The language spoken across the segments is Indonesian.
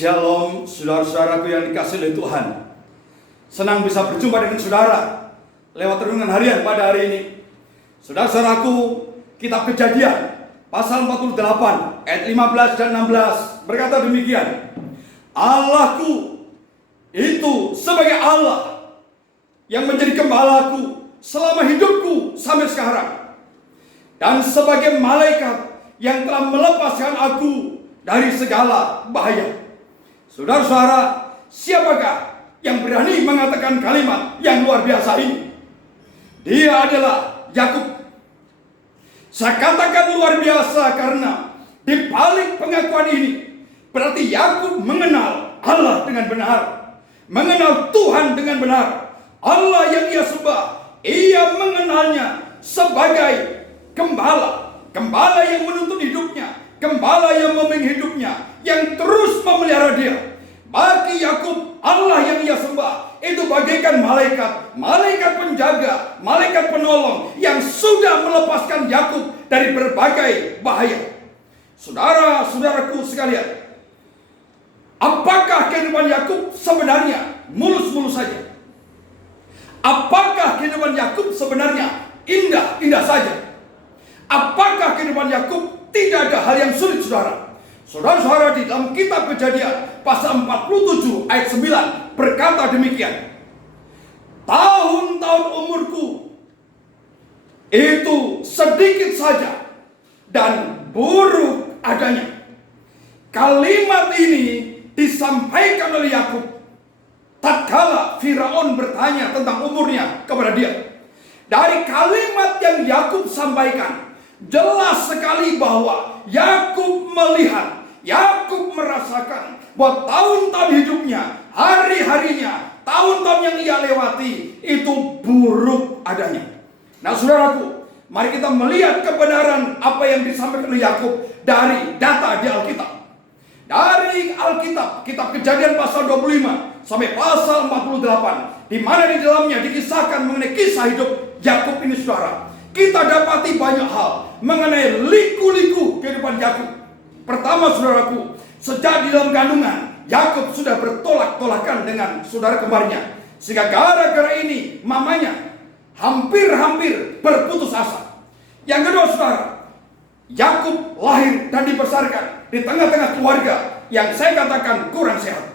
Shalom, saudara-saudaraku yang dikasihi oleh Tuhan. Senang bisa berjumpa dengan saudara lewat renungan harian pada hari ini. Saudara-saudaraku, kitab Kejadian pasal 48 ayat 15 dan 16 berkata demikian. Allahku itu sebagai Allah yang menjadi gembalaku selama hidupku sampai sekarang, dan sebagai malaikat yang telah melepaskan aku dari segala bahaya. Saudara-saudara, siapakah yang berani mengatakan kalimat yang luar biasa ini? Dia adalah Yakub. Saya katakan luar biasa karena di balik pengakuan ini berarti Yakub mengenal Allah dengan benar, mengenal Tuhan dengan benar. Allah yang ia sembah, ia mengenalnya sebagai gembala, gembala yang menuntun hidupnya, gembala yang membimbing hidupnya, yang terus memelihara dia. Bagi Yakub, Allah yang ia sembah itu bagaikan malaikat, malaikat penjaga, malaikat penolong yang sudah melepaskan Yakub dari berbagai bahaya. Saudara-saudaraku sekalian, apakah kehidupan Yakub sebenarnya mulus-mulus saja? Apakah kehidupan Yakub sebenarnya indah-indah saja? Apakah kehidupan Yakub tidak ada hal yang sulit, saudara? Saudara-saudara, di dalam kitab Kejadian pasal 47 ayat 9 berkata demikian. Tahun-tahun umurku itu sedikit saja dan buruk adanya. Kalimat ini disampaikan oleh Yakub tatkala Firaun bertanya tentang umurnya kepada dia. Dari kalimat yang Yakub sampaikan, jelas sekali bahwa Yakub melihat, Yakub merasakan bahwa tahun-tahun hidupnya, hari-harinya, tahun-tahun yang ia lewati itu buruk adanya. Nah, saudaraku, mari kita melihat kebenaran apa yang disampaikan oleh Yakub dari data di Alkitab. Dari Alkitab, kitab Kejadian pasal 25 sampai pasal 48, di mana di dalamnya dikisahkan mengenai kisah hidup Yakub ini, saudara. Kita dapati banyak hal mengenai liku-liku kehidupan Yakub. Pertama, saudaraku, sejak di dalam kandungan, Yakub sudah bertolak-tolakan dengan saudara kembarnya, sehingga gara-gara ini mamanya hampir-hampir berputus asa. Yang kedua, saudara, Yakub lahir dan dibesarkan di tengah-tengah keluarga yang saya katakan kurang sehat.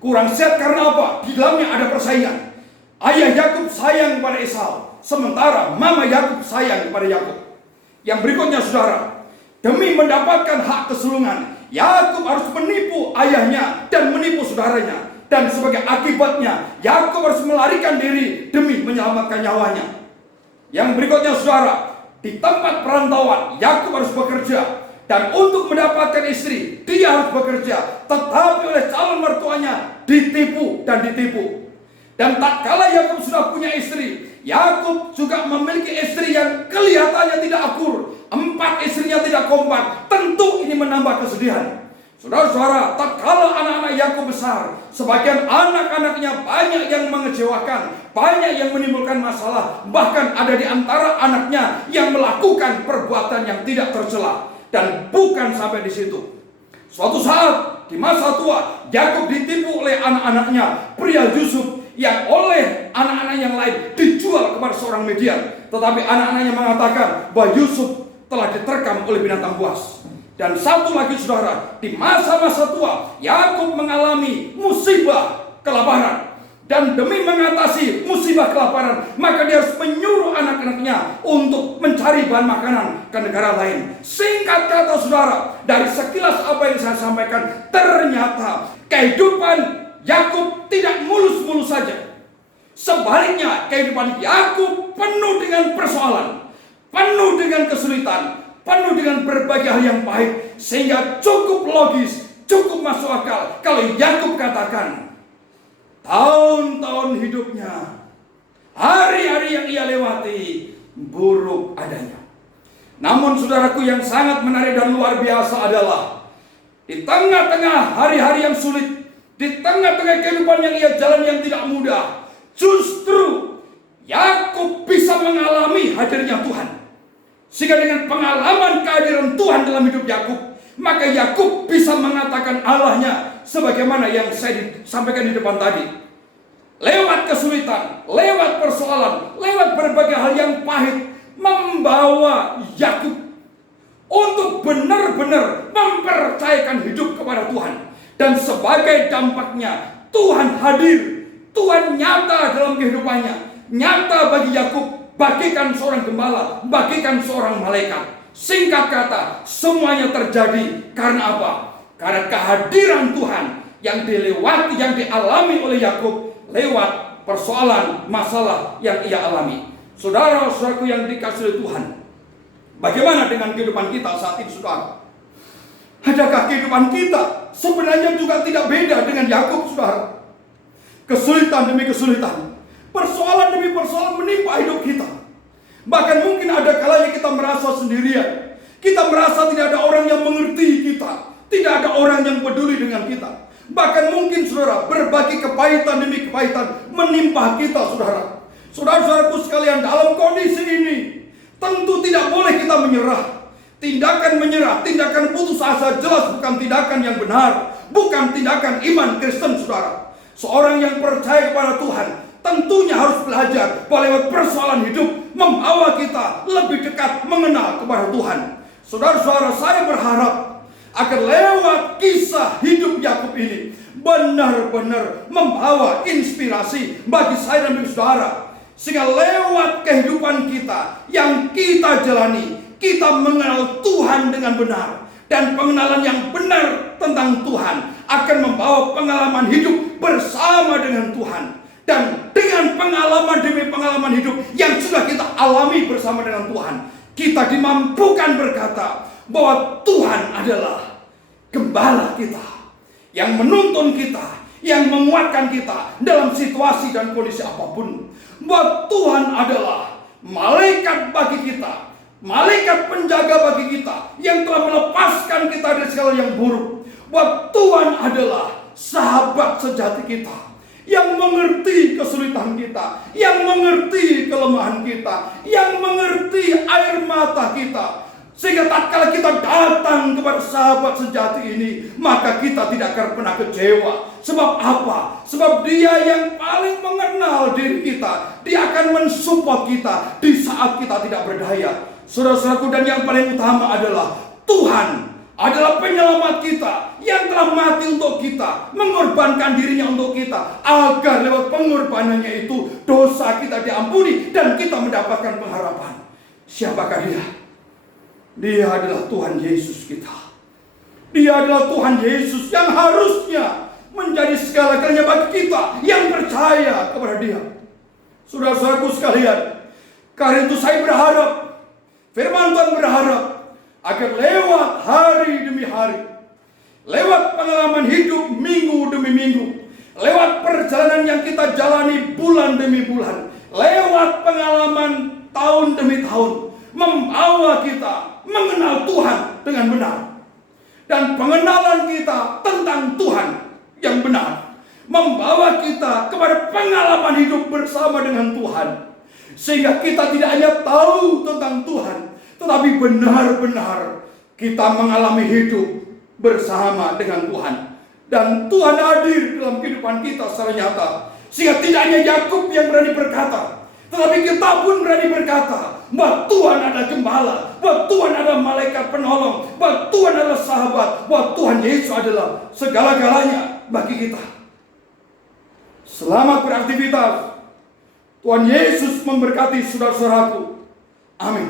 Kurang sehat karena apa? Di dalamnya ada persaingan. Ayah Yakub sayang kepada Esau, sementara mama Yakub sayang kepada Yakub. Yang berikutnya, saudara, demi mendapatkan hak kesulungan, Yakub harus menipu ayahnya dan menipu saudaranya. Dan sebagai akibatnya, Yakub harus melarikan diri demi menyelamatkan nyawanya. Yang berikutnya, saudara, di tempat perantauan, Yakub harus bekerja. Dan untuk mendapatkan istri, dia harus bekerja. Tetapi oleh calon mertuanya ditipu dan ditipu. Dan tak kala Yakub sudah punya istri, Yakub juga memiliki istri yang kelihatannya tidak akur. 4 istrinya tidak kompak. Tentu ini menambah kesedihan. Saudara-saudara, tak kala anak-anak Yakub besar, sebagian anak-anaknya banyak yang mengecewakan, banyak yang menimbulkan masalah. Bahkan ada di antara anaknya yang melakukan perbuatan yang tidak tercela. Dan bukan sampai di situ. Suatu saat di masa tua, Yakub ditipu oleh anak-anaknya, pria Yusuf, yang oleh anak-anak yang lain dijual kepada seorang Midian. Tetapi anak-anaknya mengatakan bahwa Yusuf telah diterkam oleh binatang buas. Dan satu lagi, saudara, di masa-masa tua, Yakub mengalami musibah kelaparan. Dan demi mengatasi musibah kelaparan, maka dia harus menyuruh anak-anaknya untuk mencari bahan makanan ke negara lain. Singkat kata, saudara, dari sekilas apa yang saya sampaikan, ternyata kehidupan Yakub tidak mulus-mulus saja. Sebaliknya, kehidupan Yakub penuh dengan persoalan, penuh dengan kesulitan, penuh dengan berbagai hal yang pahit, sehingga cukup logis, cukup masuk akal kalau Yakub katakan tahun-tahun hidupnya, hari-hari yang ia lewati buruk adanya. Namun, saudaraku, yang sangat menarik dan luar biasa adalah di tengah-tengah hari-hari yang sulit, di tengah-tengah kehidupan yang ia jalan yang tidak mudah, justru Yakub bisa mengalami hadirnya Tuhan. Sehingga dengan pengalaman kehadiran Tuhan dalam hidup Yakub, maka Yakub bisa mengatakan Allahnya sebagaimana yang saya sampaikan di depan tadi. Lewat kesulitan, lewat persoalan, lewat berbagai hal yang pahit, membawa Yakub untuk benar-benar mempercayakan hidup kepada Tuhan. Dan sebagai dampaknya, Tuhan hadir, Tuhan nyata dalam kehidupannya. Nyata bagi Yakub, bagikan seorang gembala, bagikan seorang malaikat. Singkat kata, semuanya terjadi karena apa? Karena kehadiran Tuhan yang dilewati, yang dialami oleh Yakub lewat persoalan, masalah yang ia alami. Saudara-saudaraku yang dikasihi oleh Tuhan, bagaimana dengan kehidupan kita saat ini, saudara? Adakah kehidupan kita sebenarnya juga tidak beda dengan Yakub, saudara? Kesulitan demi kesulitan, persoalan demi persoalan menimpa hidup kita. Bahkan mungkin ada kalanya kita merasa sendirian. Kita merasa tidak ada orang yang mengerti kita. Tidak ada orang yang peduli dengan kita. Bahkan mungkin saudara, berbagai kepahitan demi kepahitan menimpa kita, saudara. Saudara-saudaraku sekalian, dalam kondisi ini tentu tidak boleh kita menyerah. Tindakan menyerah, tindakan putus asa jelas bukan tindakan yang benar. Bukan tindakan iman Kristen, saudara. Seorang yang percaya kepada Tuhan tentunya harus belajar bahwa lewat persoalan hidup membawa kita lebih dekat mengenal kepada Tuhan. Saudara-saudara, saya berharap agar lewat kisah hidup Yakub ini benar-benar membawa inspirasi bagi saya dan bagi saudara, sehingga lewat kehidupan kita yang kita jalani, kita mengenal Tuhan dengan benar. Dan pengenalan yang benar tentang Tuhan akan membawa pengalaman hidup bersama dengan Tuhan. Dan dengan pengalaman demi pengalaman hidup yang sudah kita alami bersama dengan Tuhan, kita dimampukan berkata bahwa Tuhan adalah gembala kita, yang menuntun kita, yang menguatkan kita dalam situasi dan kondisi apapun. Bahwa Tuhan adalah malaikat bagi kita, malaikat penjaga bagi kita, yang telah melepaskan kita dari segala yang buruk. Bahwa Tuhan adalah sahabat sejati kita, yang mengerti kesulitan kita, yang mengerti kelemahan kita, yang mengerti air mata kita. Sehingga tatkala kita datang kepada sahabat sejati ini, maka kita tidak akan pernah kecewa. Sebab apa? Sebab dia yang paling mengenal diri kita. Dia akan mensupport kita di saat kita tidak berdaya. Saudara-saudaraku, dan yang paling utama adalah Tuhan adalah penyelamat kita yang telah mati untuk kita, mengorbankan dirinya untuk kita, agar lewat pengorbanannya itu dosa kita diampuni dan kita mendapatkan pengharapan. Siapakah dia? Dia adalah Tuhan Yesus kita. Dia adalah Tuhan Yesus yang harusnya menjadi segala-galanya bagi kita yang percaya kepada Dia. Saudara-saudaraku sekalian, karena itu saya berharap, firman Tuhan berharap, agar lewat hari demi hari, lewat pengalaman hidup minggu demi minggu, lewat perjalanan yang kita jalani bulan demi bulan, lewat pengalaman tahun demi tahun, membawa kita mengenal Tuhan dengan benar. Dan pengenalan kita tentang Tuhan yang benar membawa kita kepada pengalaman hidup bersama dengan Tuhan. Sehingga kita tidak hanya tahu tentang Tuhan, tetapi benar-benar kita mengalami hidup bersama dengan Tuhan. Dan Tuhan hadir dalam kehidupan kita secara nyata. Sehingga tidak hanya Yakub yang berani berkata, tetapi kita pun berani berkata bahwa Tuhan adalah gembala, bahwa Tuhan adalah malaikat penolong, bahwa Tuhan adalah sahabat, bahwa Tuhan Yesus adalah segala-galanya bagi kita. Selamat beraktivitas. Tuhan Yesus memberkati saudara-saudaraku. Amin.